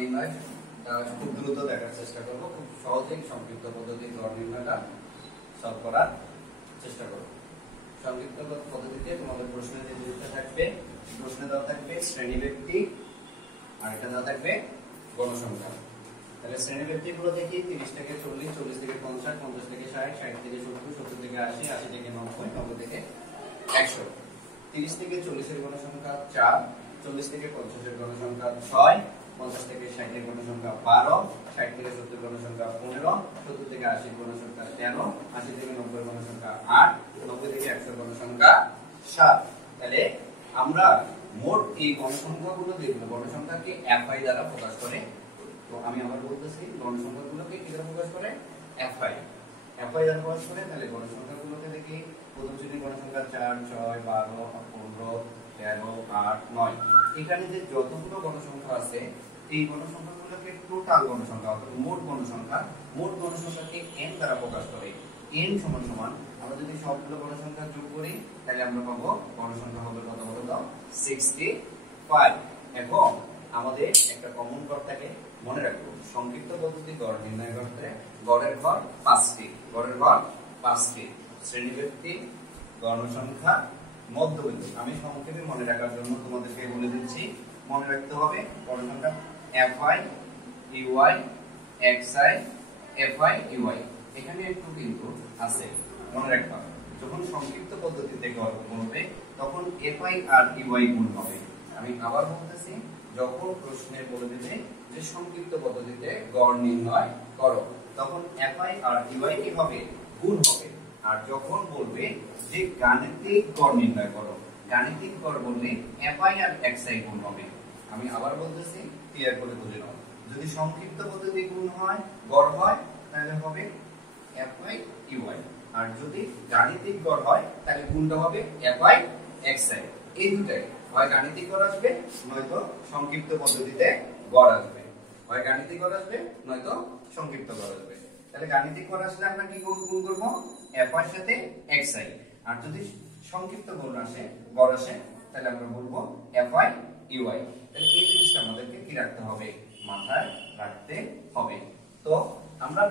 নির্ণয় খুব দ্রুত দেখার চেষ্টা করব, খুব সহজেই সংক্ষিপ্ত পদ্ধতি গড় নির্ণয়টা সলভ করার চেষ্টা করব। সংক্ষিপ্ত পদ্ধতিতে তোমাদের প্রশ্নে যে জিনিসটা থাকবে, প্রশ্নে দেওয়া থাকবে শ্রেণী ব্যক্তি আর এটা দেওয়া থাকবে গণসংখ্যা। তাহলে শ্রেণী ব্যক্তি গুলো দেখি 30 থেকে 40, 40 থেকে 50, 50 থেকে 60, 60 থেকে 70, 70 থেকে 80, 80 থেকে 90, 90 থেকে 100। 30 থেকে 40 এর গণসংখ্যা 4, 40 থেকে 50 এর গণসংখ্যা 6, 50 থেকে 60 এর গণসংখ্যা 12, 60 থেকে 70 গণসংখ্যা 15, 70 থেকে 80 এর গণসংখ্যা 13, 80 থেকে 90 এর গণসংখ্যা 8, 90 থেকে 100 এর গণসংখ্যা 7। তাহলে আমরা মোট এই গণসংখ্যাগুলো দেখব, গণসংখ্যাকে fi দ্বারা প্রকাশ করে। তো আমি আবার বলতেছি গণসংখ্যাগুলোকে কি দ্বারা প্রকাশ করে? fi দ্বারা প্রকাশ করে। তাহলে গণসংখ্যাগুলোকে দেখি, প্রথম শ্রেণীর গণসংখ্যা 4, 6, 12, 15, 13, 8, 9। এখানে যে যতগুলো গণসংখ্যা আছে এই গণসংখ্যাগুলোকে টোটাল গণসংখ্যা অর্থাৎ মোট গণসংখ্যাকে n দ্বারা প্রকাশ করে। n সমান সমান আমরা যদি সবগুলো গণসংখ্যা যোগ করি তাহলে আমরা পাবো গণসংখ্যা হবে কত বলো তো? 65। এখন আমাদের একটা কমন গড় থাকে, মনে রাখবো সংক্ষিপ্ত পদ্ধতি গড় নির্ণয় করতে গড়ের ঘর 5টি, গড়ের ঘর 5টি, শ্রেণী ব্যক্তি, গণসংখ্যা, মধ্যবিন্দু। আমি সংক্ষেপে মনে রাখার জন্য তোমাদেরকে বলে দিচ্ছি, মনে রাখতে হবে গণসংখ্যা fi, ey, xi, fi, ey। এখানে একটু কিন্তু আছে, মনে রাখতে হবে যখন সংক্ষিপ্ত পদ্ধতিতে গড় করবে তখন fi আর ey গুণ হবে। আমি আবার বলতেছি, যখন প্রশ্নে বলে দিবে যে সংক্ষিপ্ত পদ্ধতিতে গড় নির্ণয় করো তখন fi আর ey কি হবে? গুণ হবে। আর যখন বলবে যে গাণিতিক গড় নির্ণয় করো, গাণিতিক গড় বললে fi আর xi গুণ হবে। আমি আবার বলতেছি, ক্লিয়ার করে বুঝে নাও। যদি সংক্ষিপ্ত পদ্ধতি গুণ হয়, গড় হয়, তাহলে হবে fi ey। আর যদি গাণিতিক গড় হয় তাহলে গুণটা হবে fi xi। এই দুটাই হয় গাণিতিক গড় আসবে নয়তো সংক্ষিপ্ত পদ্ধতিতে গড় আসবে, হয় গাণিতিক গড় আসবে নয়তো সংক্ষিপ্ত গড় আসবে। তাহলে গাণিতিক গড় আসলে আমরা কি গুণ করব? fi এর সাথে xi। আর যদি সংক্ষিপ্ত গড় আসে তাহলে আমরা বলবো fi ey। তাহলে এই জিনিসটা আমাদেরকে কি রাখতে হবে? মাথায় রাখতে হবে। তো আমরা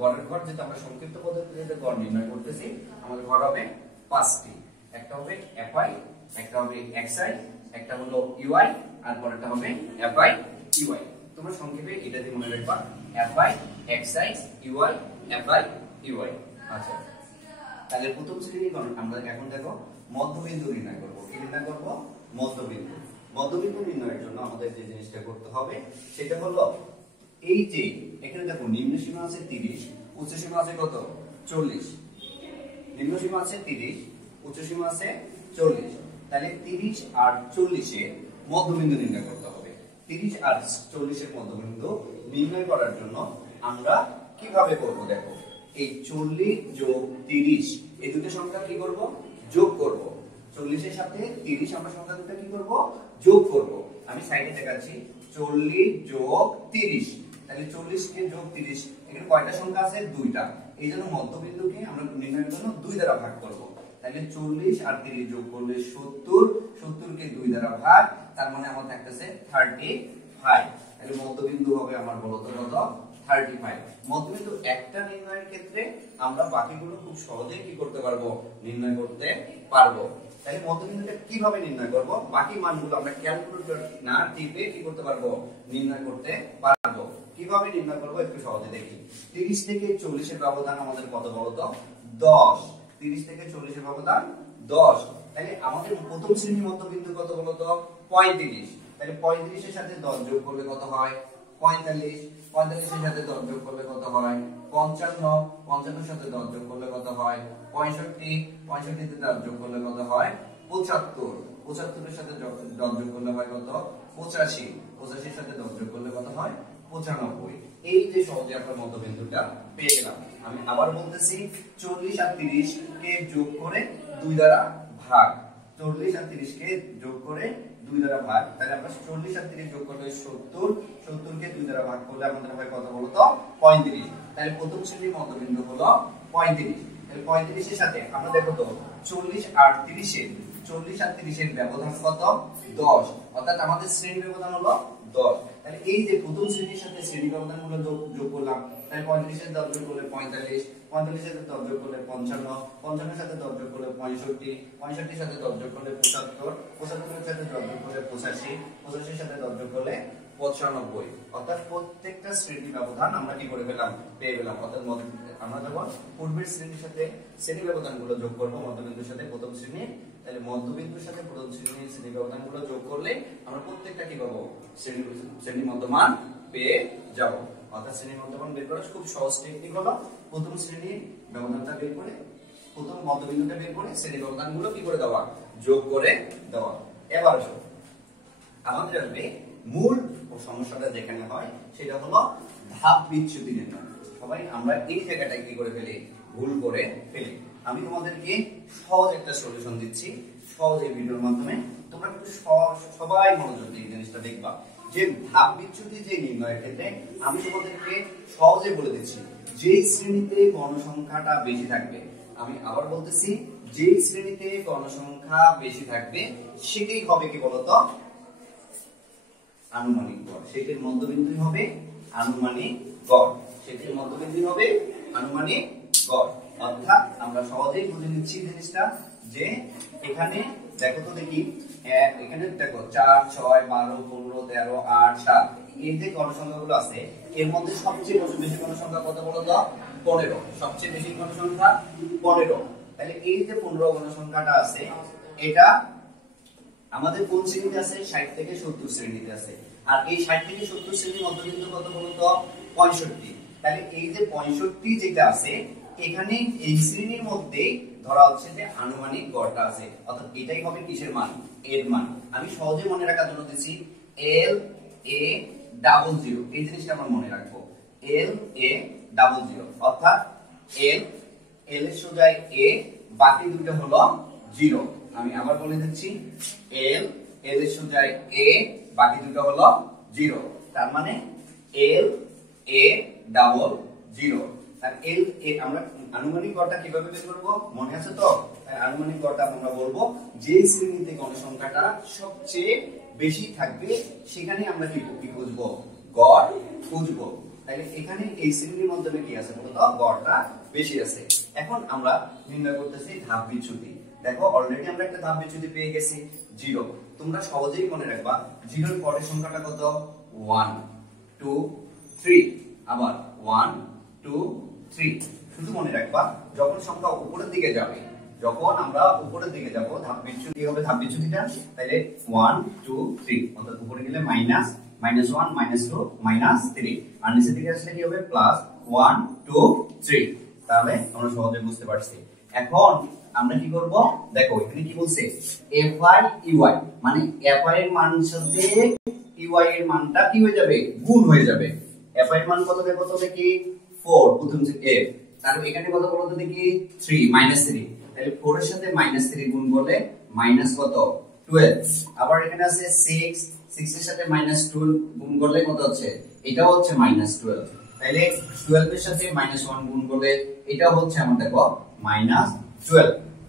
গড়ের ঘর যেটা আমরা সংক্ষিপ্ত পদ্ধতিতে গড় নির্ণয় করতেছি, আমাদের ঘর হবে 5টি। একটা হবে fi, একটা হবে xi, একটা হলো ey, আর পরেরটা হবে fi ey। তোমরা সংক্ষেপে এটা দিয়ে মনে রাখবা fi xi ey fi ey। আচ্ছা, তাহলে প্রথম শ্রেণীর আমরা এখন দেখো মধ্যবিন্দু নির্ণয় করব। কি নির্ণয় করব? মধ্যবিন্দু। মধ্যবিন্দু নির্ণয়ের জন্য আমাদের যে জিনিসটা করতে হবে সেটা হলো এই যে এখানে দেখো নিম্ন সীমা আছে 30, উচ্চ সীমা আছে কত? 40। নিম্ন সীমা আছে 30, উচ্চ সীমা আছে 40। তাহলে 30 আর 40 এর মধ্যবিন্দু নির্ণয় করতে হবে। 30 আর 40 এর মধ্যবিন্দু নির্ণয় করার জন্য আমরা কিভাবে করব দেখো, এই 40 যোগ 30 এই দুটো সংখ্যা কি করব? যোগ করব। 40 এর সাথে 30 আমরা সংখ্যা দুটো কি করব? যোগ করব। আমি সাইডে দেখাচ্ছি 40 যোগ 30। তাহলে 40 কে যোগ 30, এখানে কয়টা সংখ্যা আছে? দুইটা। এইজন্য মধ্যবিন্দুকে আমরা নির্ণয়ের জন্য 2 দ্বারা ভাগ করব। তাহলে 40 আর 30 যোগ করলে 70, 70 কে 2 দ্বারা ভাগ, তার মানে আমার থাকতেছে 35। তাহলে মধ্যবিন্দু হবে আমার বলতো কত? 35। মধ্যবিন্দু একটা নির্ণয়ের ক্ষেত্রে আমরা বাকিগুলো খুব সহজেই কি করতে পারবো? নির্ণয় করতে পারবো। তাহলে মধ্যবিন্দুটা কিভাবে নির্ণয় করব? বাকি মানগুলো আমরা ক্যালকুলেটর না টিপে কি করতে পারবো? নির্ণয় করতে পারবো। কিভাবে নির্ণয় করব একটু সহজে দেখি। 30 থেকে 40 এর ব্যবধান আমাদের কত বলতো? 10। 30 থেকে 40 এর ব্যবধান 10। তাহলে আমাদের প্রথম শ্রেণীর মধ্যবিন্দু কত বলতো? 35। তাহলে 35 এর সাথে 10 যোগ করলে কত হয়? 45। 45 এর সাথে 10 যোগ করলে কত হয়? 55। 55 এর সাথে 10 যোগ করলে কত হয়? 65। 65 তে 10 যোগ করলে কত হয়? 75। 75 এর সাথে 10 যোগ করলে হয় কত? 85। 85 এর সাথে 10 যোগ করলে কত হয়? 95। এই যে সহজে আমরা মধ্যবিন্দুটা পেয়ে গেলাম। আমি আবার বলতেছি 40 আর 30 কে যোগ করে 2 দ্বারা ভাগ। 40 আর 30 কে যোগ করে 2 দ্বারা ভাগ। তাহলে আমরা 40 আর 30 যোগ করলে 70, 70 কে 2 দ্বারা ভাগ করলে আমাদের হয় কত বলতো? 35। তাহলে প্রথম শ্রেণীর মধ্যবিন্দু হলো 35। তাহলে 35 এর সাথে আমরা দেখো তো 40 আর 30 এর ব্যবধান কত? 10। অর্থাৎ আমাদের শ্রেণী ব্যবধান হলো 10। তাহলে এই যে প্রথম শ্রেণীর সাথে শ্রেণী ব্যবধানগুলো যোগ করলাম, তাহলে 35 এর 10 যোগ করলে 45, 45 এর সাথে 10 যোগ করলে 55, 55 এর সাথে 10 যোগ করলে 65, 65 এর সাথে 10 যোগ করলে 75, 75 এর সাথে 10 যোগ করলে 85, 85 এর সাথে 10 যোগ করলে 95। অর্থাৎ প্রত্যেকটা শ্রেণী ব্যবধান আমরা কি করে পেলাম, পেয়ে পেলাম। অর্থাৎ আমরা যখন পূর্বের শ্রেণীর সাথে শ্রেণী ব্যবধানগুলো যোগ করব মধ্যবিন্দুর সাথে প্রথম শ্রেণীর, তাহলে মধ্যবিন্দুর সাথে প্রথম শ্রেণীর শ্রেণী ব্যবধানগুলো যোগ করলে আমরা প্রত্যেকটা কি পাবো, শ্রেণী মধ্যমান পেয়ে যাব। অর্থাৎ শ্রেণী মধ্যমান বের করা খুব সহজ টেকনিক হলো প্রথম শ্রেণীর ব্যবধানটা বের করে, প্রথম মধ্যবিন্দুটা বের করে শ্রেণী ব্যবধানগুলো কি করে দেওয়া, যোগ করে দেওয়া। এবার আসো আমাদের আসবে মূল সমস্যাটা যেখানে হয় সেটা হলো ধাপ বিচ্যুতি নির্ণয়। সবাই আমরা এই জায়গাটায় কি করে ফেলি, ভুল করে ফেলি। আমি তোমাদেরকে সহজ একটা সলিউশন দিচ্ছি, সহজ এই ভিডিওর মাধ্যমে তোমরা একটু সবাই মনোযোগ দিয়ে জিনিসটা দেখবা যে ধাপ বিচ্যুতি যে নির্ণয়ের ক্ষেত্রে আমি তোমাদেরকে সহজে বলে দিচ্ছি যে শ্রেণীতে গণসংখ্যাটা বেশি থাকবে, আমি আবার বলতেছি যে শ্রেণীতে গণসংখ্যা বেশি থাকবে সেটাই হবে কি বলতো, আনুমানিক গড়। সেটির মধ্যবিন্দু হবে আনুমানিক গড়, সেটির মধ্যবিন্দু হবে আনুমানিক গড়। অর্থাৎ আমরা সহজেই বুঝে নিচ্ছি জিনিসটা যে এখানে দেখো তো দেখি, এখানে দেখো 4, 6, 12, 15, 13, 8, 7 এই যে গণসংখ্যাগুলো আছে এর মধ্যে সবচেয়ে বেশি গণসংখ্যা কত বলতো, 15। সবচেয়ে বেশি গণসংখ্যা 15। তাহলে এই যে 15 গণসংখ্যাটা আছে এটা আমাদের কোন শ্রেণীতে আছে, 60 থেকে 70 শ্রেণীতে আছে। আর এই 60 থেকে 70 শ্রেণীর মধ্যবিন্দু কত বলতো, 65। তাহলে এই যে 65 যেটা আছে এখানে এই শ্রেণীর মধ্যে ধরা হচ্ছে যে আনুমানিক গড়টা আছে। অর্থাৎ এটাই হবে কিসের মান, এর মান। আমি সহজে মনে রাখার জন্য দিচ্ছি L A ডাবল 0, এই জিনিসটা আমরা মনে রাখবো, L A ডাবল 0। অর্থাৎ L এর সোজায় A, বাকি দুটো হলো 0। আমি আবার বলে দিচ্ছি L এর সোজায় A, বাকি দুটো হলো 0। তার মানে L A ডাবল 0। আর L A আমরা আনুমানিক গড়টা কিভাবে বের করব মনে আছে তো? আনুমানিক গড়টা আমরা বলবো যে শ্রেণীতে গণসংখ্যাটা সবচেয়ে বেশি থাকবে সেখানে আমরা কি খুঁজবো, গড় খুঁজবো। তাহলে এখানে এই শ্রেণীর মধ্যে কি আছে বলতো, গড়টা বেশি আছে। এখন আমরা নির্ণয় করতেছি ধাপ বিচ্যুতি। দেখো অলরেডি আমরা একটা ধাপ বিচ্যুতি পেয়ে গেছি 0। তোমরা সহজেই মনে রাখবা 0 এর পরের সংখ্যাটা কত, 1 2 3, আবার 1 2 3। শুধু মনে রাখবা যখন সংখ্যা উপরের দিকে যাবে, যখন আমরা উপরের দিকে যাব ধাপ বিচ্যুতি হবে, ধাপ বিচ্যুতিটা তাহলে 1 2 3। অর্থাৎ উপরে গেলে মাইনাস, -1 -2 -3, আর নিচের দিকে আসলে কি হবে, প্লাস 1 2 3। তাহলে আমরা সহজে বুঝতে পারছি। এখন আমরা কি করব, দেখো এখানে কি বলছে, fi ey, মানে fi এর মান সাথে ey এর মানটা কি হয়ে যাবে, গুণ হয়ে যাবে। fi এর মান কত দেখি 4, প্রথম যে f, তারপর এখানে কত বলতো দেখি 3 -3। তাহলে 4 এর সাথে -3 গুণ করলে মাইনাস কত 12। আবার এখানে আছে 6, 6 এর সাথে -12 গুণ করলে কত হচ্ছে, এটাও হচ্ছে -12। তাহলে 12 এর সাথে -1 গুণ করলে এটাও হচ্ছে আমার দেখো -12।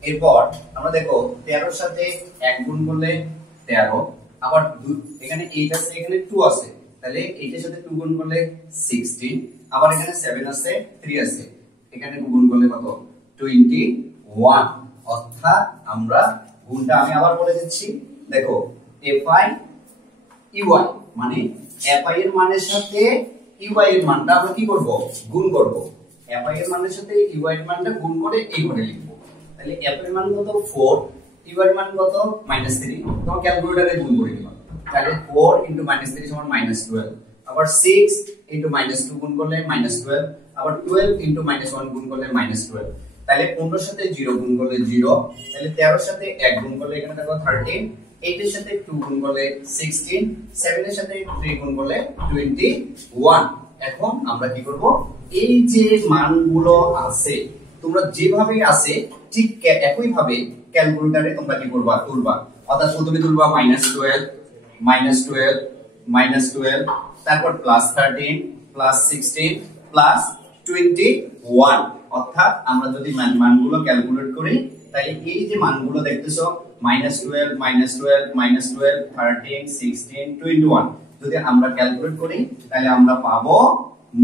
এরপর আমরা দেখো 13 এর সাথে 1 গুণ করলে 13, আবার এখানে 8 আছে, এখানে 2 আছে, তাহলে 8 এর সাথে 2 গুণ করলে 16, আবার এখানে 7 আছে 3 আছে, এখানে গুণ করলে কত 21। অর্থাৎ আমরা গুণটা আমি আবার বলে দিচ্ছি, দেখো fi ey, মানে fi এর মানের সাথে ey এর মানটা আমরা কি করব, গুণ করব। fi এর মানের সাথে ey এর মানটা গুণ করে এইভাবে লিখব। তাহলে f এর মান কত 4, ey এর মান কত -3, তোমার ক্যালকুলেটরে গুণ করে দিবা। তাহলে 4 * -3 সমান -12, আবার 6 * -2 গুণ করলে -12, আবার 12 * -1 গুণ করলে -12। তাহলে 15 এর সাথে 0 গুণ করলে 0, তাহলে 13 এর সাথে 1 গুণ করলে এখানে দেখো 13, 8 এর সাথে 2 গুণ করলে 16, 7 এর সাথে 3 গুণ করলে 21। এখন আমরা কি করব, এই যে মানগুলো আছে তোমরা যেভাবে আছে ঠিক একই ভাবে ক্যালকুলেটরে তোমরা কি করবা, তুলবা। অর্থাৎ প্রথমে তুলবা -12 -12 -12, তারপর +13 +16 +21। অর্থাৎ আমরা যদি মানগুলো ক্যালকুলেট করি তাহলে এই যে মানগুলো দেখতেছো -12 -12 -12 13 16 21, যদি আমরা ক্যালকুলেট করি তাহলে আমরা পাবো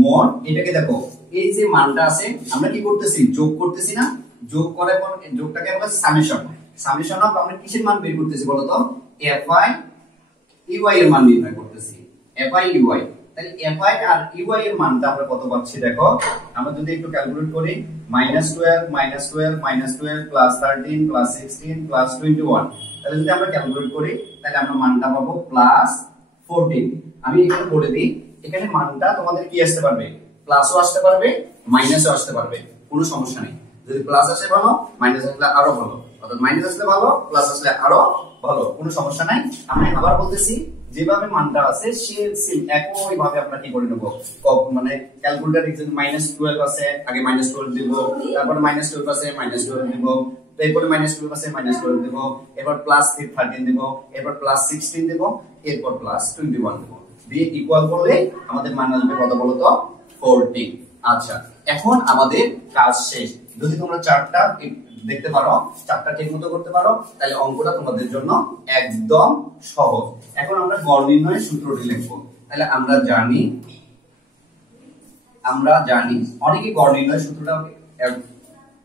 মোট, এটাকে দেখো এই যে মানটা আছে আমরা কি করতেছি, যোগ করতেছি না, যোগ করার পর যোগটাকে আমরা সামেশন, সামেশন অফ আমরা কিসের মান বের করতেছি বলতো, fi ey এর মান নির্ণয় করতেছি, fi ey। তাহলে fi আর ey এর মানটা আমরা কত পাচ্ছি দেখো, আমরা যদি একটু ক্যালকুলেট করি -12 -12 +13 +16 +21, তাহলে যদি আমরা ক্যালকুলেট করি তাহলে আমরা মানটা পাবো +14। আমি এখানে বলে দিই, এখানে মানটা তোমাদের কি আসতে পারবে, প্লাসও আসতে পারবে মাইনাসও আসতে পারবে, কোনো সমস্যা নেই। যদি প্লাস আসে ভালো, মাইনাস আসলে আরো ভালো, অর্থাৎ মাইনাস আসলে ভালো, প্লাস আসলে আরো ভালো, কোনো সমস্যা নাই। আমি আবার বলতেছি, যেভাবে মানটা আছে সেম একই ভাবে আমরা কি করে নেব, মানে ক্যালকুলেটর এক্সাম -12 আছে, আগে -12 দেব, তারপর -12 আছে -12 দেব, এরপর -12 আছে -12 দেব, এরপর +13 দেব, এরপর +16 দেব, এরপর +21 দেব, দিয়ে ইকুয়াল করলে আমাদের মান আসবে কত বলতো, 14। আচ্ছা, এখন আমাদের কাজ শেষ। যদি তোমরা চার্টটা দেখতে পারো, চার্টটা ঠিকমতো করতে পারো, তাহলে অঙ্কটা তোমাদের জন্য একদম সহজ। এখন আমরা গড় নির্ণয়ের সূত্রটি লিখব। তাহলে আমরা জানি অনেকেই গড় নির্ণয়ের সূত্রটা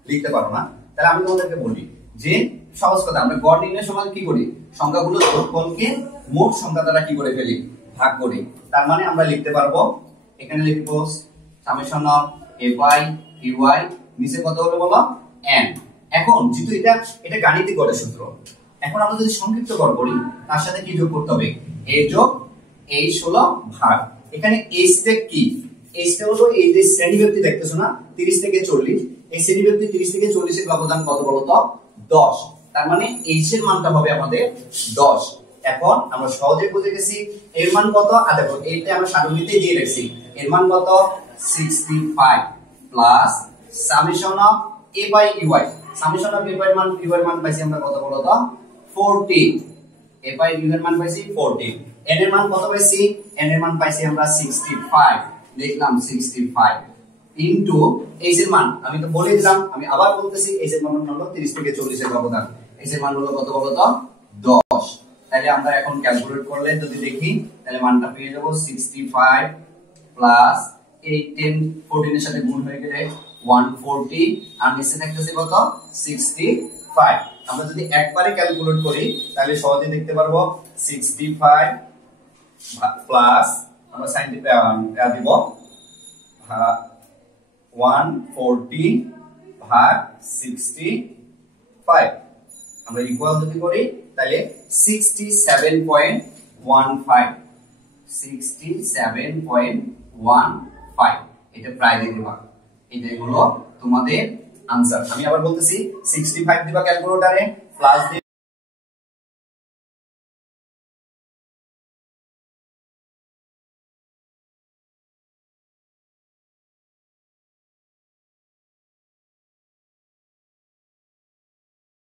লিখতে পারো না, তাহলে আমি তোমাদেরকে বলি যে সহজ কথা, আমরা গড় নির্ণয়ের সময় কি করি, সংখ্যাগুলো যোগফলকে মোট সংখ্যা দ্বারা কি করে ফেলি, ভাগ করি। তার মানে আমরা লিখতে পারবো, এখানে লিখবো সামেশন অফ fi ey, নিচে কত হলো বলো, n। এখন যেহেতু এটা গাণিতিক গড়ের সূত্র, এখন আমরা যদি সংক্ষিপ্ত গড় করি তার সাথে কি যোগ করতে হবে, a যোগ h হলো ভাগ, এখানে h টা কি, h টা হলো এই যে শ্রেণীব্যক্তি দেখতেছো না 30 থেকে 40, এই শ্রেণীব্যক্তি 30 থেকে 40 এর ব্যবধান কত বলতো, 10। তার মানে h এর মানটা হবে আমাদের 10। এখন আমরা সহজে বুঝে গেছি এর মান কত, আর দেখো এইটা আমরা সারণীতে দিয়ে রাখছি, এর মান কত 65 plus summation of a by ey, summation of a by মান ey এর মান পাইছি আমরা কত বলতো 14, a বাই ey এর মান পাইছি 14, n এর মান কত পাইছি, n এর মান পাইছি আমরা 65, লিখলাম 65 ইনটু h এর মান আমি তো বলে দিলাম, আমি আবার বলতেছি h এর মান হলো 30 থেকে 40 এর ব্যবধান, h এর মান হলো কত বলতো 10। তাহলে আমরা এখন ক্যালকুলেট করলে যদি দেখি তাহলে মানটা পেয়ে যাব 65 প্লাস এই 10 14 এর সাথে গুণ হয়ে গেলে 140, আর নিচে থাকতেছে কত 65। আমরা যদি একবারে ক্যালকুলেট করি তাহলে সহজে দেখতে পারবো 65 প্লাস আমরা সাইন দিব 140 ভাগ 65, আমরা ইকুয়াল যদি করি তাহলে 67.15 এটা প্রায় দিবা, এটাই হলো তোমাদের আনসার। আমি আবার বলতেছি 65 দিবা ক্যালকুলেটরে, প্লাস